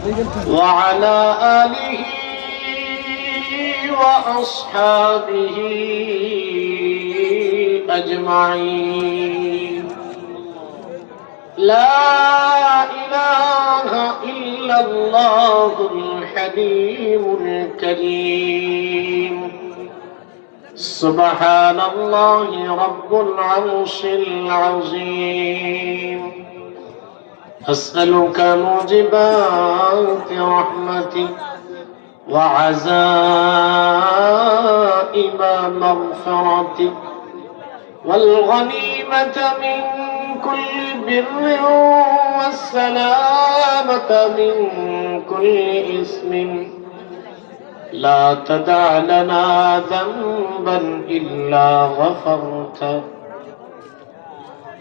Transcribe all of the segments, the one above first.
وعلى آله وأصحابه أجمعين. لا إله إلا الله الحليم الكريم. سبحان الله رب العرش العظيم. أسألك موجبات رحمتك وعزائم مغفرتك والغنيمة من كل بر والسلامة من كل إثم. لا تدع لنا ذنبا إلا غفرته.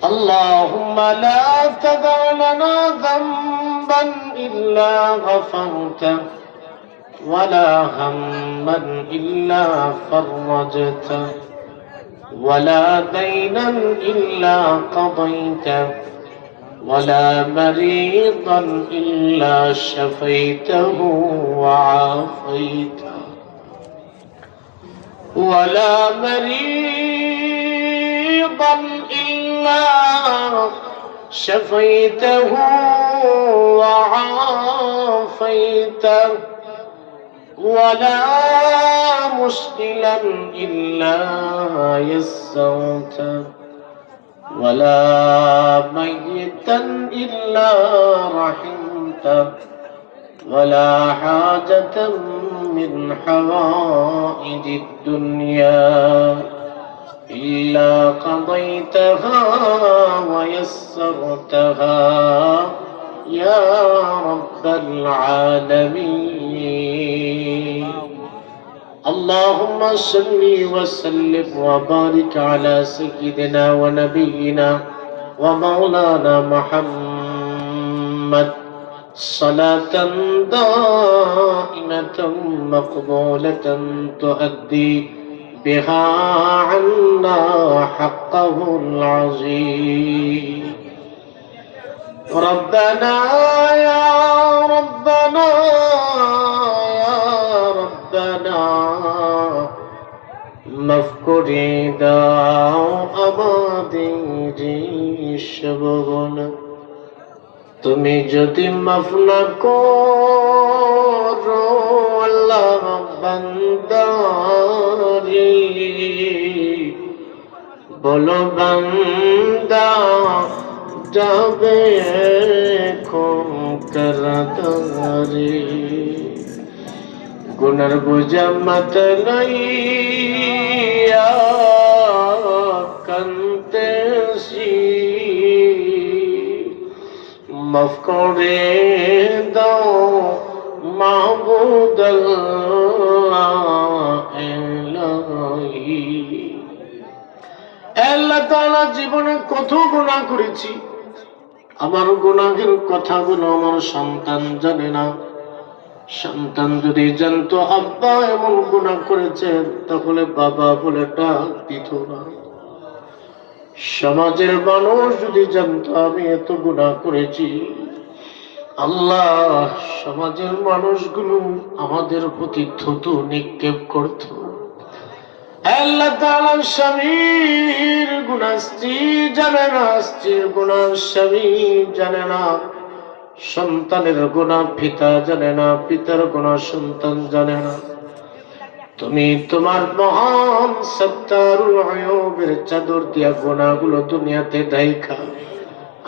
اللهم لا تدع لنا ذنبا إلا غفرته ولا هما إلا فرجته ولا دينا إلا قضيته ولا مريضا إلا شفيته وعافيته ولا مريضا إلا شفيته وعافيته ولا مشكلا إلا يسرته ولا ميتا إلا رحمته ولا حاجة من حوائج الدنيا إلا قضيتها ويسرتها يا رب العالمين. اللهم صل وسلم وبارك على سيدنا ونبينا ومولانا محمد صلاة دائمة مقبولة تؤدي بها عنا حقه العظيم. ربنا يا ربنا يا ربنا মাফ করে দাও আমাদের সব গুনাহ। তুমি যদি মাফ না করো আল্লাহ বান্দারে বলো বান্দা যাবে কোন করতারে। গুনার বোঝা মাথায় লইয়া কান্দেছি, মাফ করে দাও মাহবুদ আল্লাহ ইলাহি। আল্লাহ তাআলা জীবনে কত গুনাহ করেছি, আমার গুনাহের কথাগুলো আমার সন্তান জানে না। সন্তান যদি জানতো আব্বা এমন গুনাহ করেছেন তাহলে বাবা বলে ডাক দিত না। সমাজের মানুষ যদি জানতো আমি এত গুনাহ করেছি, আল্লাহ সমাজের মানুষগুলো আমাদের প্রতি থুতু নিক্ষেপ করত। আল্লাহ তাআলা স্বামীর গুনাহ স্ত্রী জানে না, স্ত্রীর গুনাহ স্বামী জানে না, সন্তানের গুনাহ পিতা জানে না, পিতার গুনাহ সন্তান জানে না। তুমি তোমার মহান সত্তারুল আয়ুবের চাদর দিয়া গুনাহগুলো দুনিয়াতে ঢাইকা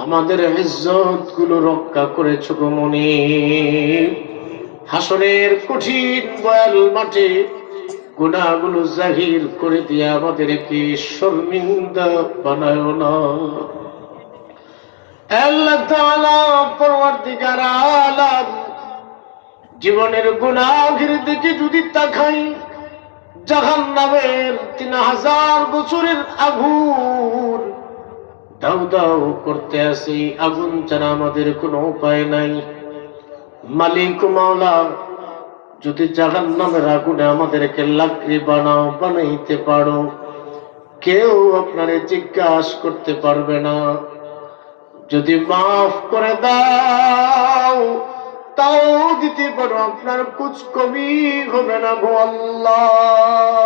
আমাদের ইজ্জত গুলো রক্ষা করেছো গো মুনিব। হাসরের কঠিন বয়াল মাঠে গুনাহগুলো জাহির করে দিয়া আমাদেরকে শর্মিন্দা বানায় না। আল্লাহ তাআলা পরওয়ারদিগার আলাম জীবনের গুনাহের দিকে যদি তাকাই, জাহান্নামের 3000 বছরের আগুন দাউ দাউ করতে আছে। আগুন ছাড়া আমাদের কোনো উপায় নাই। মালিক মাওলা যদি জাহান্নামের আগুনে আমাদেরকে লাকড়ি বানাইতে পারো, কেউ আপনারে জিজ্ঞাসা করতে পারবে না। যদি মাফ করে দাও তাও দিতে পারো, আপনার কুছ কমি হবে না গো আল্লাহ।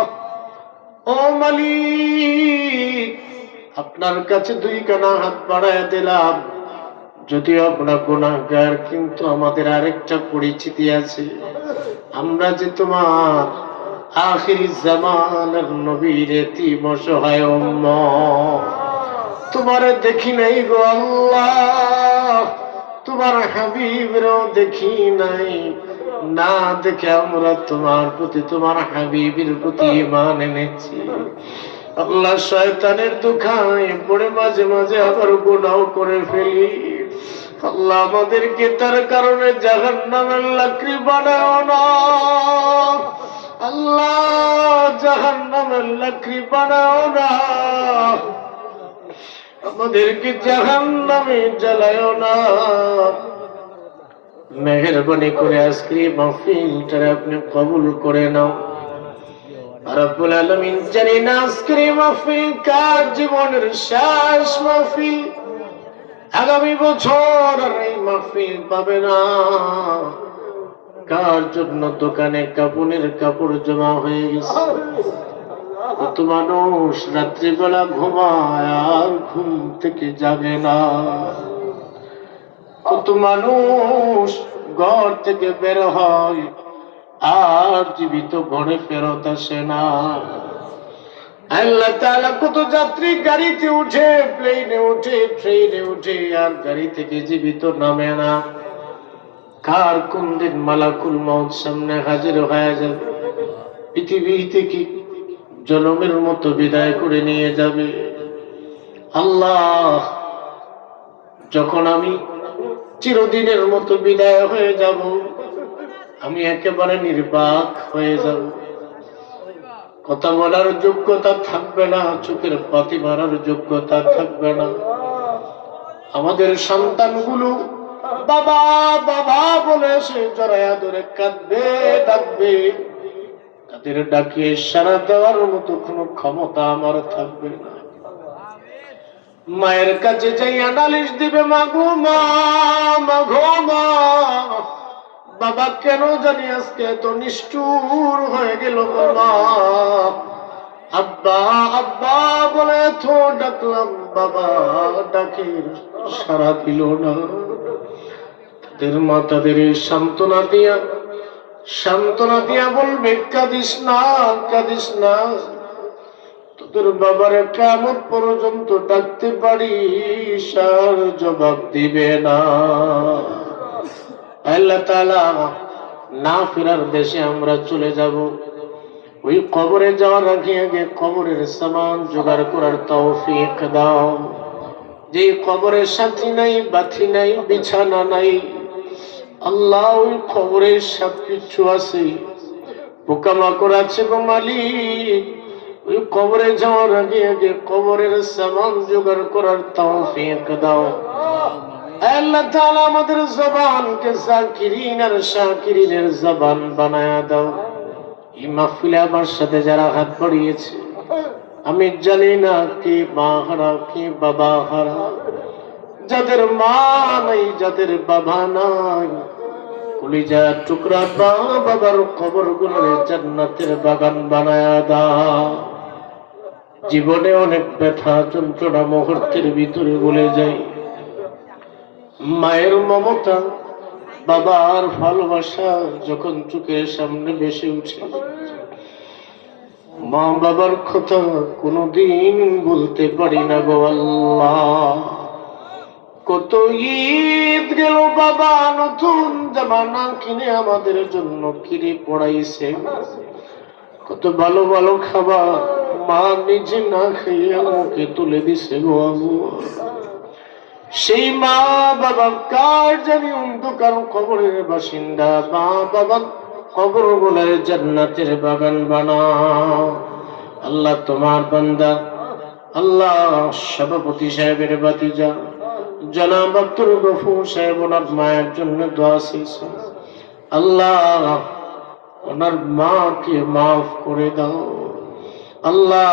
ও মালিক, আপনার কাছে দুই কানা হাত বাড়ায় দিলাম। যদিও আমরা গুনাহগার, কিন্তু আমাদের আরেকটা পরিচিতি আছে, আমরা যে তোমার আখিরি জামানের নবীর এতিম অসহায় উম্মত। তোমারে দেখি নাই গো আল্লাহ, তোমার হাবিবরেও দেখি নাই, না দেখে আমরা তোমার প্রতি, তোমার হাবিবের প্রতি ঈমান এনেছি। আল্লাহ, শয়তানের দুখায় পড়ে মাঝে মাঝে আবার গুনাহ করে ফেলি। আল্লাহ, আমাদেরকে তার কারণে জাহান্নামের লাকড়ি বানাও না। আল্লাহ, জাহান্নামের লাকড়ি বানাও না, আমাদেরকে জাহান্নামে জ্বালায়ও না। মেহেরবানি করে আজকে মাহফিলটা আপনি কবুল করে নাও রব্বুল আলামিন। জানি না আজকের মাহফিল কার জীবনের শেষ মাহফিল, আগামী বছর আর এই মাহফিল পাবে না। কার জন্য দোকানে কাপড়ের কাপড় জমা হয়ে গেছে, কত মানুষ রাত্রিবেলা ঘুমায় আর ঘুম থেকে জাগে না, কত মানুষ ঘর থেকে বের হয় আর জীবিত ঘরে ফেরত আসে না। আল্লাহ তাআলা, কত যাত্রী গাড়িতে উঠে, প্লেনে উঠে, ট্রেনে উঠে আর গাড়ি থেকে জীবিত নামে না। কার কোন দিন মালাকুল মউত সামনে হাজির হয়ে যাবে, পৃথিবী থেকে জনমের মতো বিদায় করে নিয়ে যাবে। আল্লাহ, যখন আমি চিরদিনের মতো বিদায় হয়ে যাব, আমি একেবারে নির্বাক হয়ে যাব, কথা বলার যোগ্যতা থাকবে না, চোখের পাতি মারার যোগ্যতা থাকবে না। আমাদের সন্তানগুলো বাবা বাবা বলে সে জড়ায়া ধরে কাঁদবে, ডাকবে, তাদের ডাকিয়ে সাড়া দেওয়ার মতো কোনো ক্ষমতা আমার থাকবে না। মায়ের কাছে যাইয়া নালিশ দিবে, মাগো মা, মাগো মা, বাবা কেন জানি আজকে এত নিষ্ঠুর হয়ে গেল গো মা। আব্বা আব্বা বলে তো ডাকলাম, বাবা ডাকে সাড়া দিল না। তাদের মা তাদের সান্ত্বনা দিয়া বলবে, কাঁদিস না, কাঁদিস না, তোদের বাবারে কিয়ামত পর্যন্ত ডাকতে পারিস আর জবাব দিবে না। আল্লাহ তাআলা না ফেরার দেশে আমরা চলে যাব, ওই কবরে যাওয়ার আগে কবরের সামান জোগাড় করার তৌফিক দাও। যে কবরের সাথী নাই, বাথি নাই, বিছানা নাই, আল্লাহ ওই কবরের সব কিছু আছে, পোকামাকড় আছে গো মালিক, ওই কবরে যাওয়ার আগে কবরের সামান জোগাড় করার তৌফিক দাও। আল্লাহ তাআলা আমাদের জবানকে যাকিরিন আর শাকিরিনের জবান বানায়া দাও। এই মাহফিলে আমার সাথে যারা হাত বাড়িয়েছে, আমি জানি না কে মা হারা, কে বাবা হারা, যাদের মা নাই, যাদের বাবা নাই, কলিজার টুকরা মা বাবার কবরগুলোরে জান্নাতের বাগান বানায়া দাও। জীবনে অনেক ব্যথা যন্ত্রণা মুহূর্তের ভিতরে বলে যায়, মায়ের মমতা, বাবার ভালোবাসা যখন চোখের সামনে ভেসে উঠে, মা বাবার কথা কোনোদিন বলতে পারি না গো আল্লাহ। কত ঈদ গেল, বাবা নতুন জামা না কিনে আমাদের জন্য কিনে পড়াইছে, কত ভালো ভালো খাবার মা নিজে না খেয়ে মুখে তুলে দিছে গো আল্লাহ। সেই মা বাবা কার জানি অন্ধকার কবরের বাসিন্দা, মা বাবা কবর গুলার জান্নাতের বাগান বানাও। আল্লাহ তোমার বান্দা, আল্লাহ সভাপতি সাহেবের ভাতিজা জনাব আব্দুল গফুর সাহেব, ওনার মায়ের জন্য দোয়া চেয়েছে, আল্লাহ ওনার মাকে মাফ করে দাও। আল্লাহ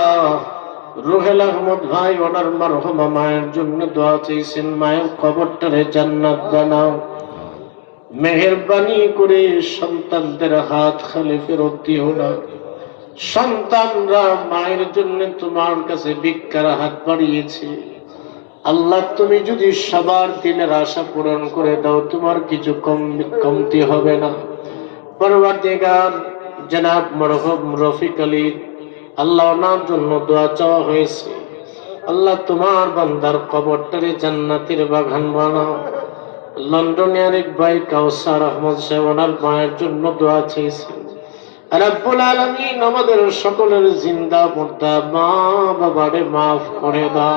রুহেল আহমদ ভাই ওনার মারহুমা মায়ের জন্য দোয়া চেয়েছেন, মায়ের কবরটারে জান্নাত বানাও। মেহেরবানি করে সন্তানদের হাত খালি ফেরত দিও না। সন্তানরা মায়ের জন্য তোমার কাছে ভিক্ষার হাত বাড়িয়েছে, আল্লাহ তুমি যদি সবার দিনের আশা পূরণ করে দাও, তোমার কিছু কমতি হবে না। পরবর্তীকার জনাব মরহুম রফিক আলী, আল্লাহ ওনার জন্য দোয়া চাওয়া হয়েছে, আল্লাহ তোমার বান্দার কবরটারে জান্নাতের বাগান বানাও। লন্ডনে আরেক ভাই কাউসার আহমদ সাহেব ওনার মায়ের জন্য দোয়া চেয়েছেন, রব্বুল আলামিন আমাদের সকলের জিন্দা মুর্দা মা বাবারে মাফ করে দাও।